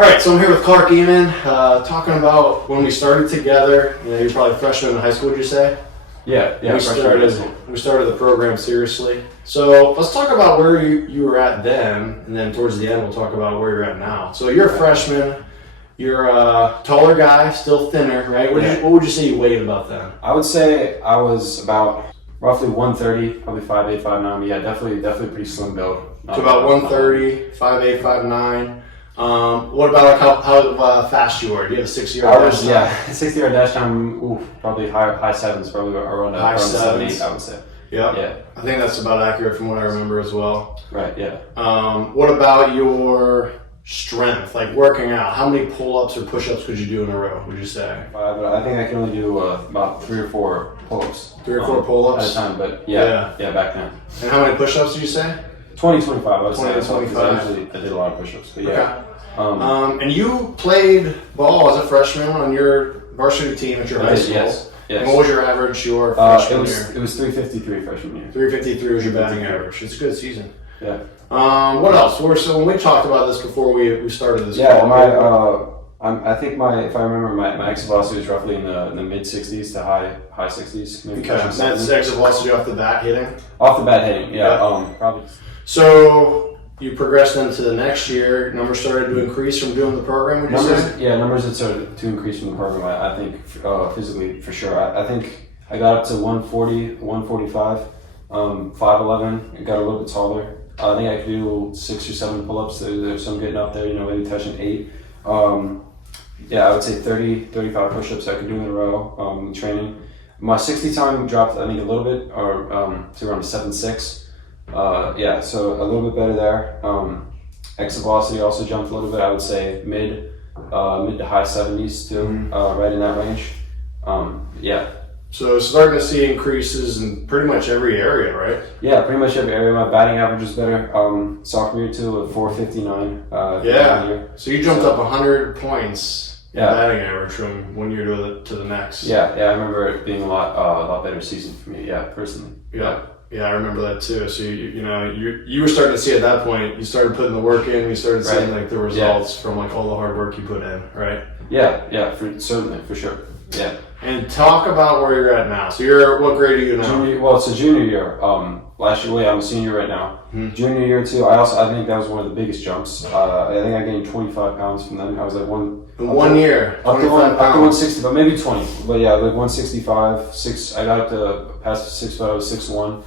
All right, so I'm here with Clark Ehman, talking about when we started together. You know, you're probably a freshman in high school, would you say? Yeah. We started the program seriously. So let's talk about where you were at then, and then towards the end we'll talk about where you're at now. So you're a freshman. You're a taller guy, still thinner, right? What would you say you weighed about then? I would say I was about roughly 130, probably 5'8", 5'9". But yeah, definitely pretty slim build. So about 130, 5'8", 5'9". What about like how fast you were? Do you have a 60-yard dash time? Yeah, 60-yard dash time. Probably high sevens, probably around 7, 8, I would say. Yep. Yeah. I think that's about accurate from what I remember as well. Right. Yeah. What about your strength, like working out? How many pull-ups or push-ups could you do in a row, would you say? But I think I can only do about 3 or 4 pull-ups. 3 or 4 pull-ups? At a time, but yeah, back then. And how many push-ups did you say? 20, 25, I would 20 say. to 25. I did a lot of push-ups, but yeah. Okay. And you played ball as a freshman on your varsity team at your high school. Yes. And what was your average your freshman year? It was 353 freshman year. 353 was your batting average. It's a good season. Yeah. What else? So when we talked about this before we started this. Yeah. I think if I remember, my exit velocity was roughly in the mid 60s to high 60s. Maybe that's exit velocity off the bat hitting. Off the bat hitting. Yeah. Probably. So you progressed into the next year. Numbers started to increase from doing the program. Would you say? Yeah, numbers had started to increase from the program. I think physically for sure. I think I got up to 140, 145, 5'11". I got a little bit taller. I think I could do 6 or 7 pull-ups. There's some getting up there. Maybe touching 8. Yeah, I would say 30, 35 push-ups I could do in a row in training. My 60 time dropped, I think, a little bit, or to around 7.6. Yeah, so a little bit better there. Exit velocity also jumped a little bit. I would say mid to high 70s too, right in that range. Yeah. So starting to see increases in pretty much every area, right? Yeah, pretty much every area. My batting average was better. Sophomore year too, at 459. Yeah. So you jumped up 100 points. Yeah. Batting average from one year to the next. Yeah. I remember it being a lot better season for me. Yeah, personally. Yeah, I remember that too. So you were starting to see at that point. You started putting the work in. You started seeing like the results from like all the hard work you put in, right? Yeah, certainly, for sure. Yeah. And talk about where you're at now. So what grade are you now? It's a junior year. Last year, I'm a senior right now. Junior year too. I think that was one of the biggest jumps. I think I gained 25 pounds from them. I was like in 1 year, up to 160, but maybe 20. But yeah, like 165, 6. I got up to past 6 foot. I was 6'1".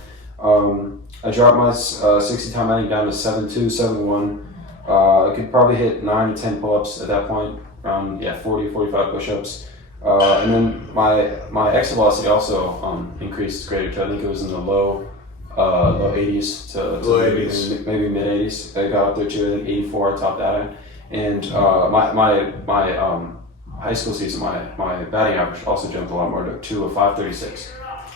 I dropped my 60 time I think down to 7'2", 7'1". I could probably hit 9 to 10 pull-ups at that point. Around 40, 45 push-ups. And then my exit velocity also increased greater too. I think it was in the low 80s to maybe mid 80s. I got up there too. I think 84 I topped that in. And my high school season, my batting average also jumped a lot more to a 536.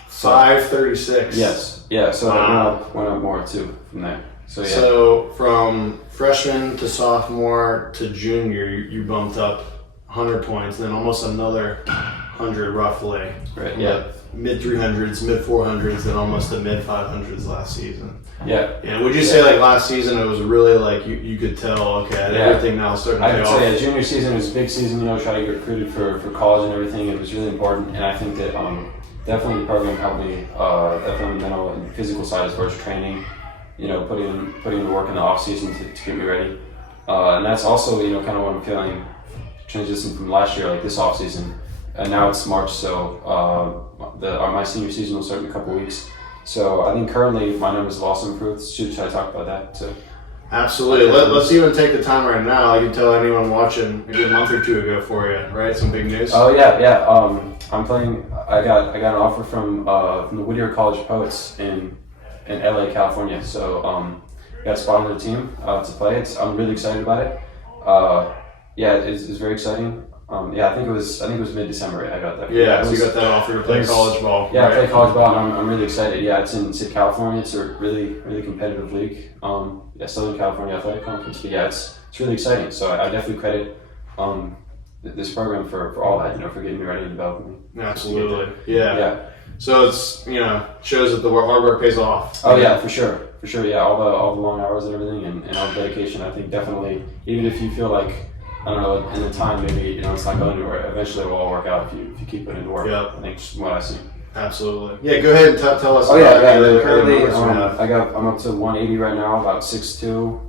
536. Yes. Yeah. So it went up more too from there. So yeah. So from freshman to sophomore to junior, you bumped up 100 points, then almost another 100 roughly. Right. Yeah. Mid 300s, mid 400s, then almost the mid 500s last season. Yeah. Yeah. Would you say like last season it was really like you could tell everything now is starting to pay off? I would say junior season was a big season. Try to get recruited for college and everything. It was really important, and I think that definitely the program helped me. Definitely mental and physical side as far as training. Putting the work in the off season to get me ready, and that's also kind of what I'm feeling. Transition from last year, like this off season, and now it's March, so my senior season will start in a couple weeks. So I think currently my numbers have also improved. Should I talk about that too? Absolutely. Let's even take the time right now. I can tell anyone watching maybe a month or two ago for you, right? Some big news. Oh yeah. I'm playing. I got an offer from the Whittier College Poets in LA, California. So got a spot on the team to play. I'm really excited about it. Yeah, it's very exciting. I think it was mid-December I got that. Yeah, so you got that offer to play college ball. Yeah, right? I play college ball, and I'm really excited. Yeah, it's in California. It's a really competitive league. Southern California Athletic Conference. But yeah, it's really exciting. So I definitely credit this program for all that. For getting me ready and developing me. Absolutely. Yeah. So it's shows that the hard work pays off. Oh yeah, for sure. Yeah, all the long hours and everything, and all the dedication. I think definitely, even if you feel like I don't know, in the time maybe it's not going anywhere. Eventually it will all work out if you keep putting in the work. Yep. I think just from what I see. Absolutely. Yeah, go ahead and tell us. Oh yeah, yeah. the Currently, numbers we have. I'm up to 180 right now, about 6'2",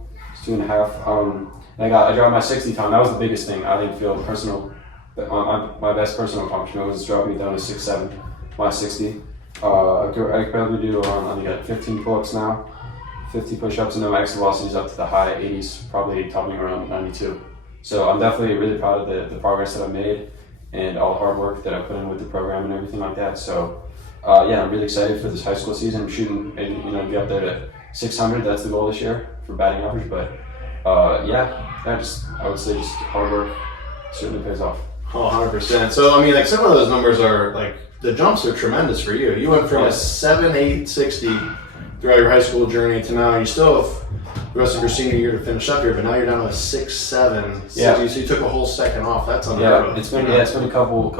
2.5. And I dropped my 60 time. That was the biggest thing I think. Feel personal. My best personal accomplishment was dropping me down to 6'7", my 60. I could probably do I think got 15 pull-ups now, 50 push-ups, and then my exit velocity is up to the high 80s, probably topping around 92. So I'm definitely really proud of the progress that I've made and all the hard work that I put in with the program and everything like that. So yeah, I'm really excited for this high school season. I'm shooting maybe get up there to 600. That's the goal this year for batting average. But I would say just hard work certainly pays off. Oh, 100%. So, I mean, like some of those numbers are like, the jumps are tremendous for you. You went from a 7'8", 60 throughout your high school journey to now you still have the rest of your senior year to finish up here, but now you're down to a 6'7", 60. Yeah. So you took a whole second off. That's unreal. Yeah, it's been a couple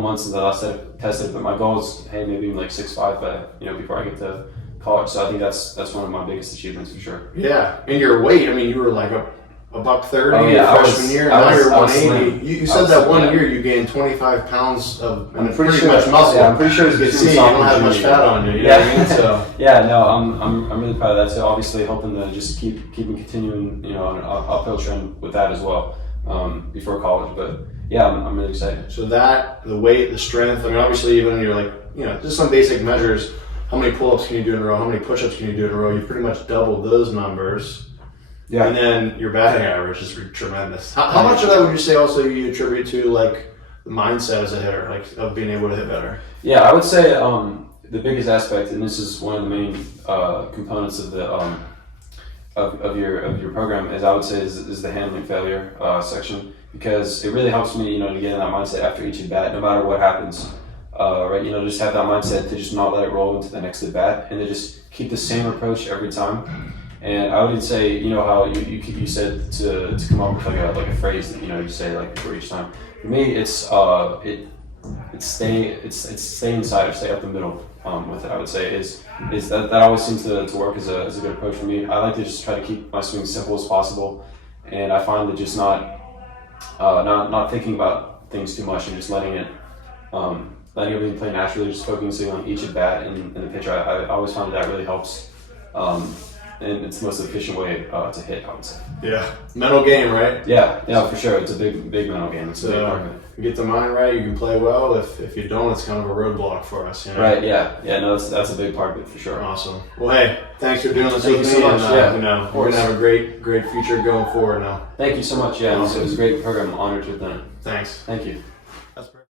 months since I last tested, but my goal is maybe like 6'5", but before I get to college. So I think that's one of my biggest achievements for sure. Yeah, and your weight. I mean, you were like a $130 Oh, yeah, your freshman year, and now you're 180. You said that slim, one yeah. year you gained 25 pounds of I'm pretty sure, much muscle. Yeah, I'm pretty sure it's You good. see, you don't have much fat on you. You know what I mean? So Yeah, no, I'm really proud of that. So obviously hoping to just keep continuing on an uphill trend with that as well before college. But yeah, I'm really excited. So that, the weight, the strength. I mean, obviously, even you're like just some basic measures. How many pull-ups can you do in a row? How many push-ups can you do in a row? You've pretty much doubled those numbers. Yeah. And then your batting average is tremendous. How much of that would you say also you attribute to like the mindset as a hitter, like of being able to hit better? Yeah, I would say the biggest aspect, and this is one of the main components of the of your program, is I would say is the handling failure section, because it really helps me to get in that mindset after each at bat, no matter what happens. Right, just have that mindset to just not let it roll into the next at bat, and to just keep the same approach every time. And I would say, how you said to come up with like a phrase that you say like before each time. For me, it's stay inside or stay up the middle with it. I would say is that always seems to work as a good approach for me. I like to just try to keep my swing simple as possible, and I find that just not thinking about things too much and just letting everything play naturally, just focusing on each at bat and the pitcher. I always find that really helps. And it's the most efficient way to hit, I would say. Yeah, mental game, right? Yeah, for sure. It's a big mental game. It's a big part of it. You get the mind right, you can play well. If you don't, it's kind of a roadblock for us. Right. Yeah. No, that's a big part of it for sure. Awesome. Well, hey, thanks for doing this Thank with you me. so much. And, we're gonna have a great future going forward now. Thank you so much. Yeah, awesome. It was a great program. I'm honored to have done it. Thanks. Thank you. That's perfect.